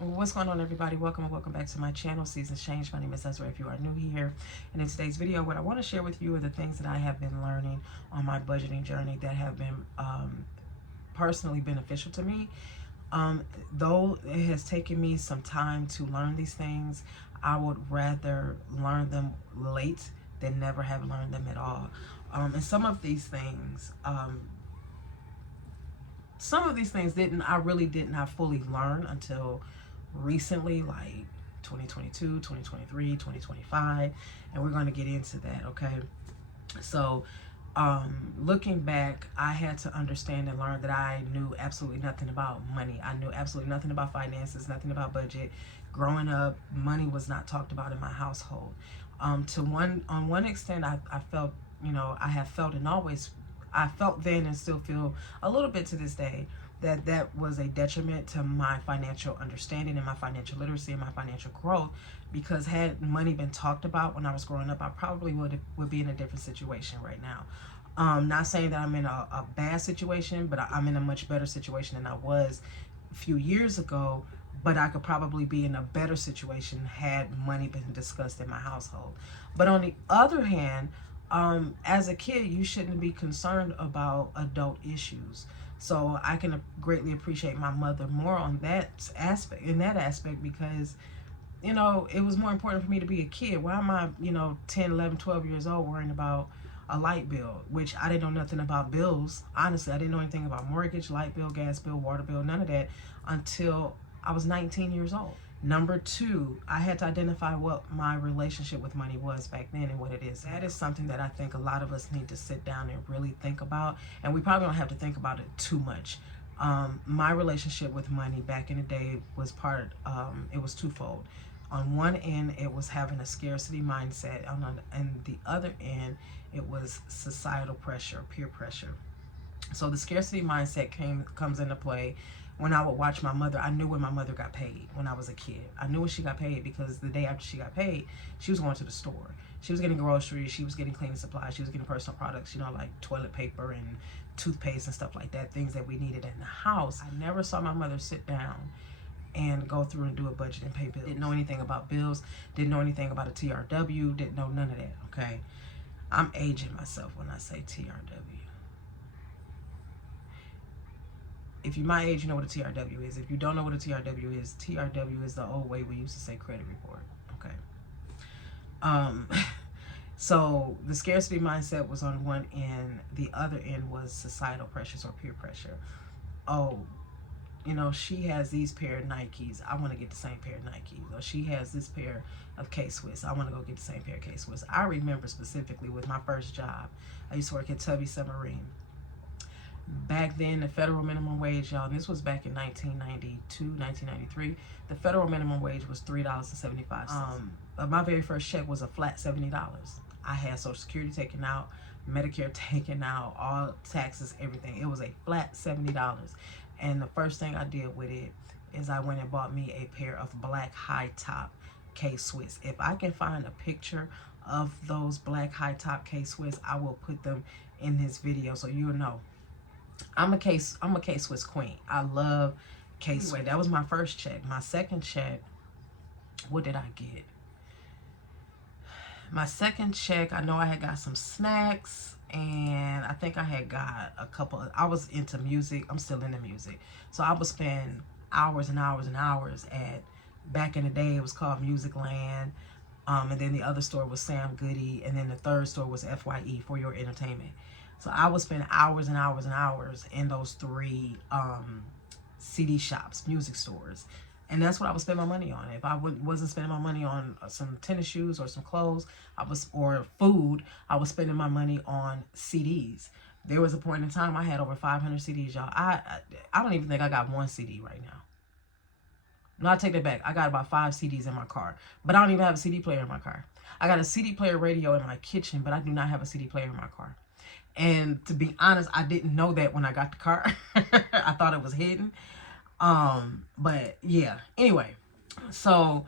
What's going on, everybody? Welcome and welcome back to my channel, Seasons Change. My name is Ezra if you are new here. And in today's video, what I want to share with you are the things that I have been learning on my budgeting journey that have been personally beneficial to me. Though it has taken me some time to learn these things, I would rather learn them late than never have learned them at all. And some of these things, I really did not fully learn until recently, like 2022, 2023, 2025, and we're going to get into that, okay? So looking back, I had to understand and learn that I knew absolutely nothing about money. I knew absolutely nothing about finances, nothing about budget. Growing up, money was not talked about in my household. On one extent, I felt, I have felt and always, I felt then and still feel a little bit to this day that was a detriment to my financial understanding and my financial literacy and my financial growth, because had money been talked about when I was growing up, I probably would be in a different situation right now. Not saying that I'm in a bad situation, but I'm in a much better situation than I was a few years ago, but I could probably be in a better situation had money been discussed in my household. But on the other hand, as a kid, you shouldn't be concerned about adult issues. So I can greatly appreciate my mother more on that aspect, because it was more important for me to be a kid. Why am I 10, 11, 12 years old worrying about a light bill, which I didn't know nothing about bills. Honestly, I didn't know anything about mortgage, light bill, gas bill, water bill, none of that until I was 19 years old. Number two, I had to identify what my relationship with money was back then and what it is. That is something that I think a lot of us need to sit down and really think about. And we probably don't have to think about it too much. My relationship with money back in the day was it was twofold. On one end, it was having a scarcity mindset. And the other end, it was societal pressure, peer pressure. So the scarcity mindset comes into play when I would watch my mother. I knew when my mother got paid when I was a kid. I knew when she got paid, because the day after she got paid, she was going to the store. She was getting groceries, she was getting cleaning supplies, she was getting personal products, like toilet paper and toothpaste and stuff like that, things that we needed in the house. I never saw my mother sit down and go through and do a budget and pay bills. Didn't know anything about bills, didn't know anything about a TRW, didn't know none of that, okay? I'm aging myself when I say TRW. If you're my age, you know what a TRW is. If you don't know what a TRW is the old way we used to say credit report, okay? So the scarcity mindset was on one end. The other end was societal pressures or peer pressure. Oh, she has these pair of Nikes, I want to get the same pair of Nikes. Or she has this pair of K-Swiss, I want to go get the same pair of K-Swiss. I remember specifically with my first job, I used to work at Tubby Submarine. Back then, the federal minimum wage, y'all, and this was back in 1992, 1993, the federal minimum wage was $3.75. My very first check was a flat $70. I had Social Security taken out, Medicare taken out, all taxes, everything. It was a flat $70. And the first thing I did with it is I went and bought me a pair of black high-top K-Swiss. If I can find a picture of those black high-top K-Swiss, I will put them in this video so you'll know. I'm a K-Swiss queen. I love K-Swiss. Anyway, that was my first check. My second check, what did I get? My second check, I know I had got some snacks, and I think I had got a couple I was into music. I'm still into music. So I would spend hours and hours and hours at, back in the day, it was called Music Land. And then the other store was Sam Goody. And then the third store was FYE, For Your Entertainment. So I would spend hours and hours and hours in those three CD shops, music stores. And that's what I would spend my money on. If I wasn't spending my money on some tennis shoes or some clothes, or food, I was spending my money on CDs. There was a point in time I had over 500 CDs, y'all. I don't even think I got one CD right now. No, I take that back. I got about 5 CDs in my car. But I don't even have a CD player in my car. I got a CD player radio in my kitchen, but I do not have a CD player in my car. And to be honest, I didn't know that when I got the car. I thought it was hidden. But yeah, anyway, so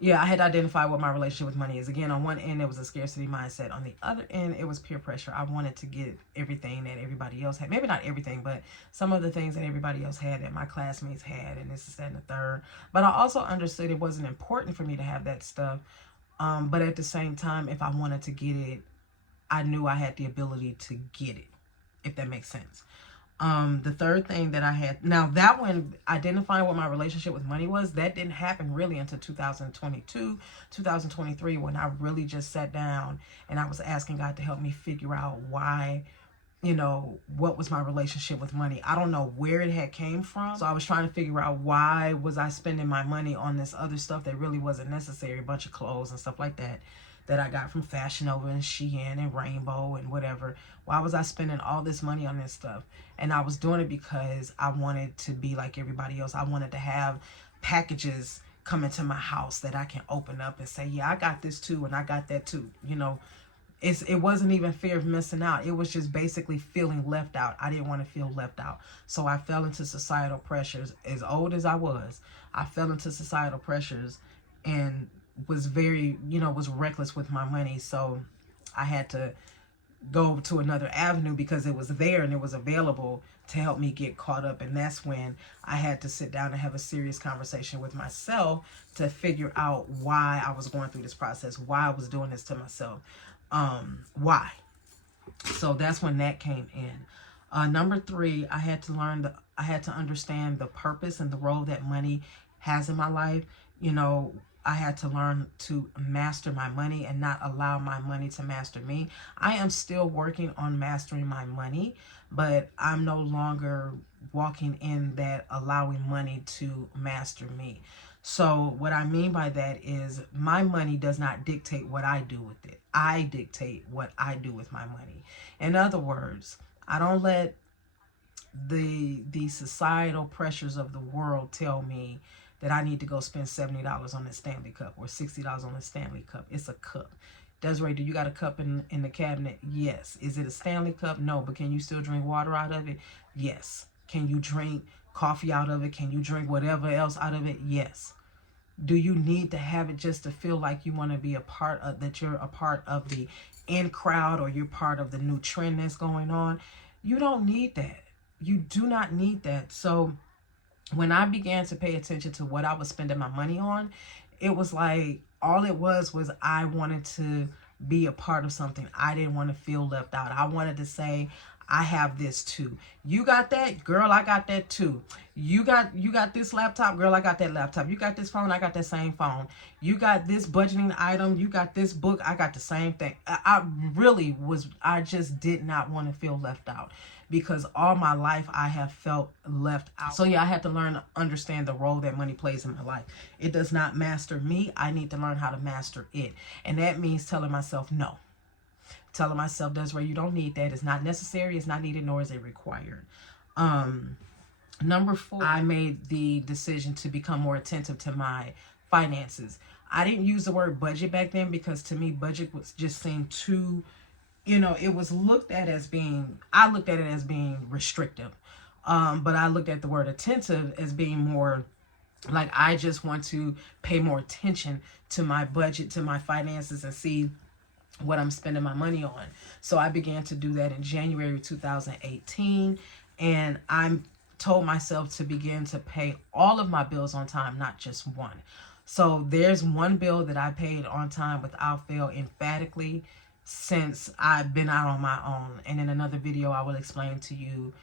yeah, I had to identify what my relationship with money is. Again, on one end, it was a scarcity mindset. On the other end, it was peer pressure. I wanted to get everything that everybody else had. Maybe not everything, but some of the things that everybody else had, that my classmates had, and this is that and the third. But I also understood it wasn't important for me to have that stuff. But at the same time, if I wanted to get it, I knew I had the ability to get it, if that makes sense. The third thing that I had, now that one, identifying what my relationship with money was, that didn't happen really until 2022, 2023, when I really just sat down and I was asking God to help me figure out why, you know, what was my relationship with money. I don't know where it had came from. So I was trying to figure out, why was I spending my money on this other stuff that really wasn't necessary, a bunch of clothes and stuff like that, that I got from Fashion Nova and Shein and Rainbow and whatever. Why was I spending all this money on this stuff? And I was doing it because I wanted to be like everybody else. I wanted to have packages come into my house that I can open up and say, yeah, I got this too, and I got that too. You know, it wasn't even fear of missing out. It was just basically feeling left out. I didn't want to feel left out. So I fell into societal pressures. As old as I was, I fell into societal pressures and was very, you know, was reckless with my money. So I had to go to another avenue because it was there and it was available to help me get caught up. And that's when I had to sit down and have a serious conversation with myself to figure out why I was going through this process, why I was doing this to myself, why. So that's when that came in. Number three, I had to understand the purpose and the role that money has in my life. You know, I had to learn to master my money and not allow my money to master me. I am still working on mastering my money, but I'm no longer walking in that allowing money to master me. So what I mean by that is, my money does not dictate what I do with it. I dictate what I do with my money. In other words, I don't let the societal pressures of the world tell me that I need to go spend $70 on a Stanley Cup or $60 on a Stanley Cup. It's a cup. Desiree, do you got a cup in the cabinet? Yes. Is it a Stanley Cup? No. But can you still drink water out of it? Yes. Can you drink coffee out of it? Can you drink whatever else out of it? Yes. Do you need to have it just to feel like you want to be a part of, that you're a part of the in crowd, or you're part of the new trend that's going on? You don't need that. You do not need that. So when I began to pay attention to what I was spending my money on, it was like, all it was I wanted to be a part of something. I didn't want to feel left out. I wanted to say, I have this too. You got that? Girl, I got that too. You got this laptop? Girl, I got that laptop. You got this phone? I got that same phone. You got this budgeting item? You got this book? I got the same thing. I just did not want to feel left out, because all my life I have felt left out. So yeah, I had to learn to understand the role that money plays in my life. It does not master me. I need to learn how to master it. And that means telling myself no. Telling myself, Desiree, you don't need that. It's not necessary, it's not needed, nor is it required. Number four, I made the decision to become more attentive to my finances. I didn't use the word budget back then, because to me, budget was just seemed too, you know, it was looked at as being, I looked at it as being restrictive. But I looked at the word attentive as being more like, I just want to pay more attention to my budget, to my finances, and see what I'm spending my money on. So I began to do that in January 2018, and I told myself to begin to pay all of my bills on time, not just one. So there's one bill that I paid on time without fail, emphatically, since I've been out on my own. And in another video, I will explain to you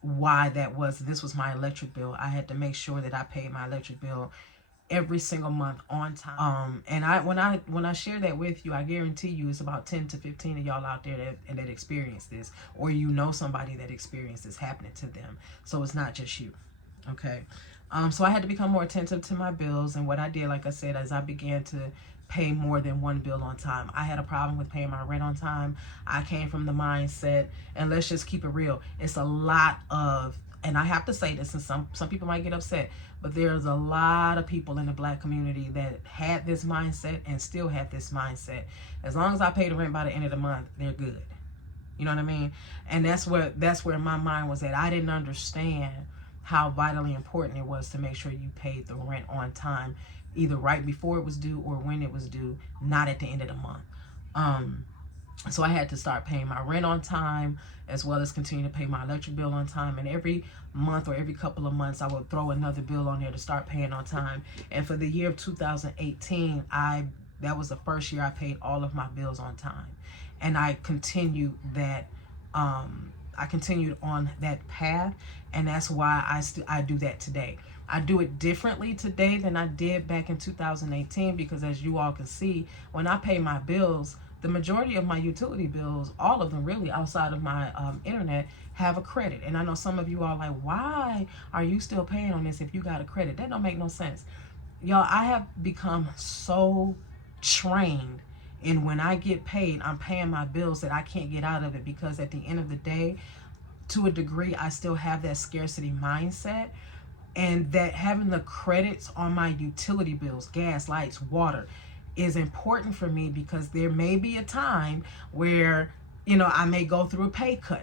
why that was. This was my electric bill. I had to make sure that I paid my electric bill every single month on time. And when I share that with you, I guarantee you it's about 10 to 15 of y'all out there that experience this, or you know somebody that experienced this happening to them. So it's not just you. Okay. So I had to become more attentive to my bills. And what I did, like I said, as I began to pay more than one bill on time. I had a problem with paying my rent on time. I came from the mindset, and let's just keep it real, it's a lot of, and I have to say this, and some people might get upset, but there's a lot of people in the Black community that had this mindset and still have this mindset. As long as I pay the rent by the end of the month, they're good. You know what I mean? And that's where my mind was at. I didn't understand how vitally important it was to make sure you paid the rent on time, either right before it was due or when it was due, not at the end of the month. So I had to start paying my rent on time, as well as continue to pay my electric bill on time. And every month or every couple of months, I would throw another bill on there to start paying on time. And for the year of 2018, that was the first year I paid all of my bills on time. And I continued that. I continued on that path, and that's why I do that today. I do it differently today than I did back in 2018, because as you all can see, when I pay my bills, the majority of my utility bills, all of them really outside of my internet, have a credit. And I know some of you are like, why are you still paying on this if you got a credit? That don't make no sense. Y'all, I have become so trained in when I get paid, I'm paying my bills, that I can't get out of it, because at the end of the day, to a degree, I still have that scarcity mindset, and that having the credits on my utility bills, gas, lights, water, is important for me, because there may be a time where, I may go through a pay cut,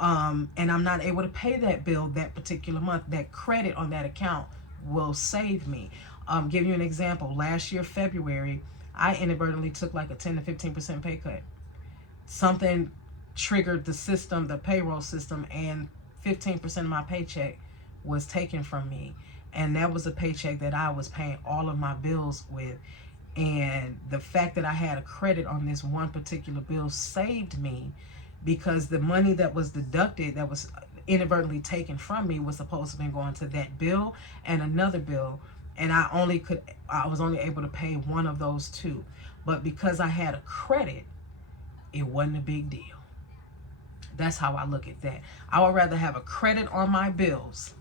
and I'm not able to pay that bill that particular month. That credit on that account will save me. Give you an example. Last year, February, I inadvertently took like a 10 to 15% pay cut. Something triggered the system, the payroll system, and 15% of my paycheck was taken from me. And that was a paycheck that I was paying all of my bills with. And the fact that I had a credit on this one particular bill saved me, because the money that was deducted, that was inadvertently taken from me, was supposed to be going to that bill and another bill. And I was only able to pay one of those two. But because I had a credit, it wasn't a big deal. That's how I look at that. I would rather have a credit on my bills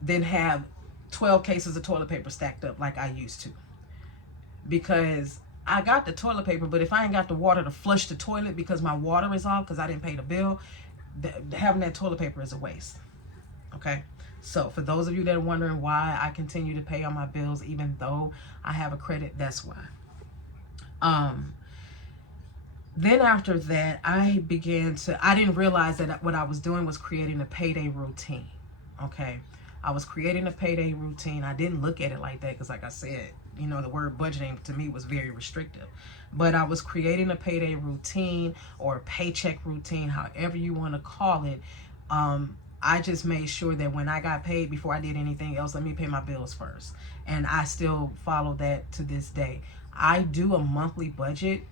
than have 12 cases of toilet paper stacked up like I used to. Because I got the toilet paper, but if I ain't got the water to flush the toilet because my water is off because I didn't pay the bill, having that toilet paper is a waste. Okay? So for those of you that are wondering why I continue to pay on my bills even though I have a credit, that's why. Then after that, I didn't realize that what I was doing was creating a payday routine. Okay? I was creating a payday routine. I didn't look at it like that because, like I said, the word budgeting to me was very restrictive. But I was creating a payday routine, or a paycheck routine, however you want to call it. I just made sure that when I got paid, before I did anything else, let me pay my bills first. And I still follow that to this day. I do a monthly budget,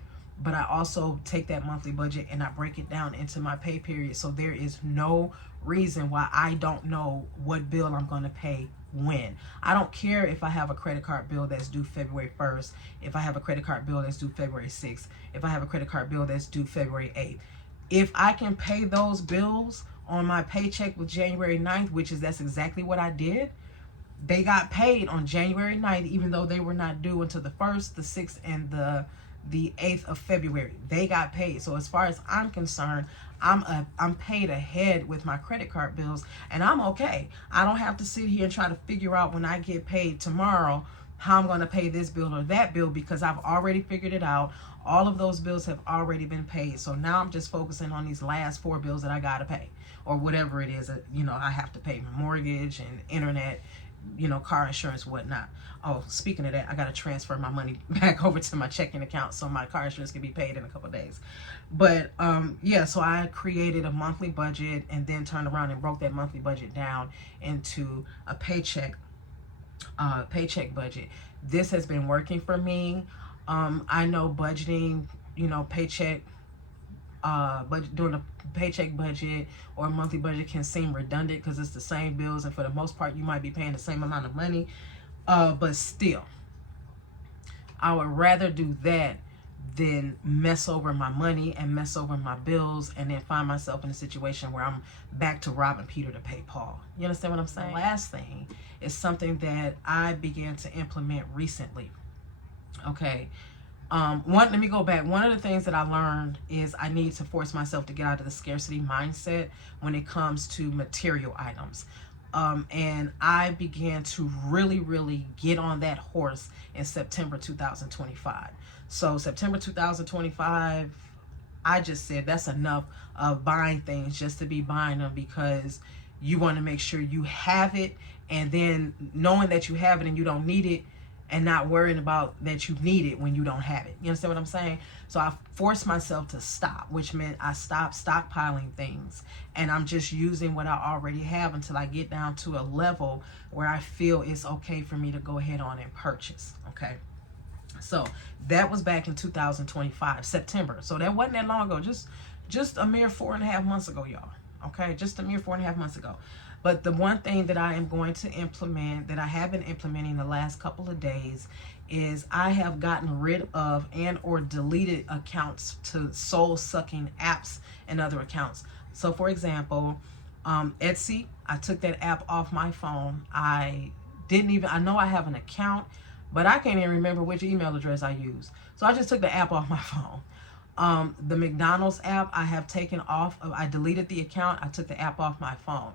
but I also take that monthly budget and I break it down into my pay period. So there is no reason why I don't know what bill I'm going to pay when. I don't care if I have a credit card bill that's due February 1st, if I have a credit card bill that's due February 6th, if I have a credit card bill that's due February 8th. If I can pay those bills on my paycheck with January 9th, that's exactly what I did. They got paid on January 9th, even though they were not due until the 1st, the 6th, and the 8th of February. They got paid. So as far as I'm concerned, I'm paid ahead with my credit card bills, and I'm okay. I don't have to sit here and try to figure out when I get paid tomorrow how I'm going to pay this bill or that bill, because I've already figured it out. All of those bills have already been paid. So now I'm just focusing on these last 4 bills that I got to pay, or whatever it is that, I have to pay: my mortgage and internet, car insurance, whatnot. Oh, speaking of that, I got to transfer my money back over to my checking account so my car insurance can be paid in a couple of days. But so I created a monthly budget and then turned around and broke that monthly budget down into a paycheck budget. This has been working for me. I know budgeting, paycheck budget, doing a paycheck budget or a monthly budget can seem redundant because it's the same bills, and for the most part you might be paying the same amount of money, but still I would rather do that than mess over my money and mess over my bills and then find myself in a situation where I'm back to robbing Peter to pay Paul. You understand what I'm saying? The last thing is something that I began to implement recently. Okay. Let me go back. One of the things that I learned is I need to force myself to get out of the scarcity mindset when it comes to material items. And I began to really, really get on that horse in September 2025. So September 2025, I just said that's enough of buying things just to be buying them, because you want to make sure you have it, and then knowing that you have it and you don't need it, and not worrying about that you need it when you don't have it. You understand what I'm saying? So I forced myself to stop, which meant I stopped stockpiling things, and I'm just using what I already have until I get down to a level where I feel it's okay for me to go ahead on and purchase. Okay. So that was back in 2025, September. So that wasn't that long ago, just a mere 4.5 months ago, y'all. Okay, just a mere 4.5 months ago. But the one thing that I am going to implement, that I have been implementing the last couple of days, is I have gotten rid of and or deleted accounts to soul-sucking apps and other accounts. So for example, Etsy, I took that app off my phone. I know I have an account, but I can't even remember which email address I use. So I just took the app off my phone. The McDonald's app I have taken off. I deleted the account. I took the app off my phone.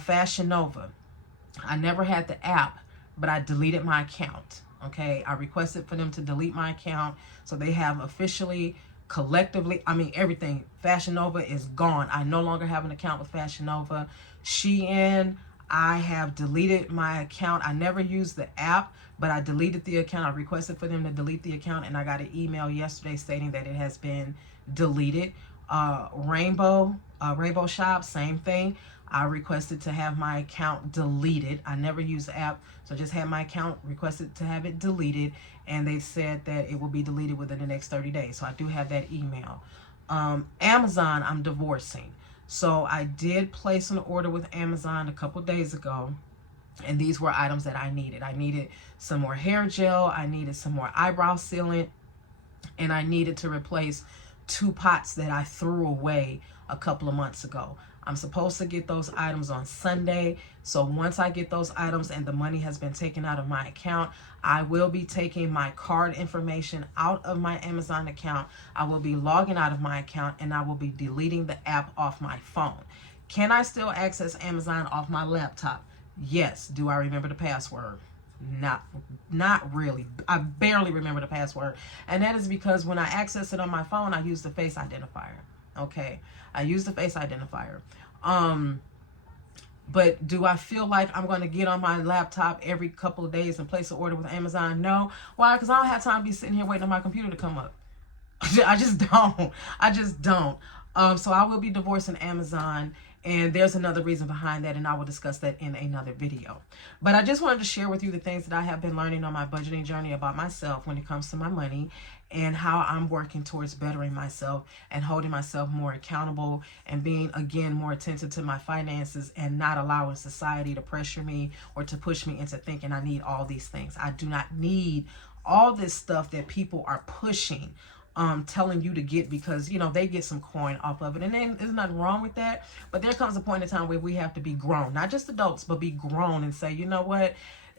Fashion Nova, I never had the app, but I deleted my account. Okay, I requested for them to delete my account, so they have officially, collectively, I mean everything. Fashion Nova is gone. I no longer have an account with Fashion Nova. Shein, I have deleted my account. I never used the app, but I deleted the account. I requested for them to delete the account, and I got an email yesterday stating that it has been deleted. Rainbow Shop, same thing. I requested to have my account deleted. I never used the app, so just had my account, requested to have it deleted, and they said that it will be deleted within the next 30 days. So I do have that email. Amazon, I'm divorcing. So I did place an order with Amazon a couple days ago, and these were items that I needed. I needed some more hair gel, I needed some more eyebrow sealant, and I needed to replace 2 pots that I threw away a couple of months ago. I'm supposed to get those items on Sunday. So once I get those items and the money has been taken out of my account, I will be taking my card information out of my Amazon account. I will be logging out of my account, and I will be deleting the app off my phone. Can I still access Amazon off my laptop? Yes. Do I remember the password? Not really. I barely remember the password. And that is because when I access it on my phone, I use the face identifier. Okay, I use the face identifier. But do I feel like I'm going to get on my laptop every couple of days and place an order with Amazon? No. Why? Because I don't have time to be sitting here waiting on my computer to come up. I just don't. So I will be divorcing Amazon, and there's another reason behind that, and I will discuss that in another video. But I just wanted to share with you the things that I have been learning on my budgeting journey about myself when it comes to my money, and how I'm working towards bettering myself and holding myself more accountable, and being, again, more attentive to my finances, and not allowing society to pressure me or to push me into thinking I need all these things. I do not need all this stuff that people are pushing, telling you to get, because, you know, they get some coin off of it. And then there's nothing wrong with that. But there comes a point in time where we have to be grown, not just adults, but be grown and say, you know what?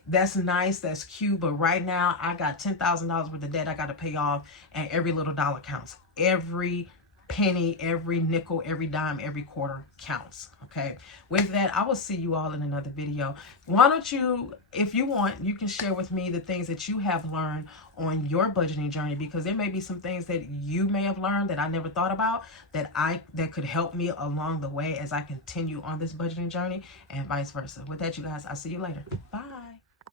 That's nice, that's cute, but right now I got $10,000 worth of debt I got to pay off, and every little dollar counts. Every penny, every nickel, every dime, every quarter counts. Okay. With that, I will see you all in another video. Why don't you, if you want, you can share with me the things that you have learned on your budgeting journey, because there may be some things that you may have learned that I never thought about, that could help me along the way as I continue on this budgeting journey, and vice versa. With that, you guys, I'll see you later. Bye.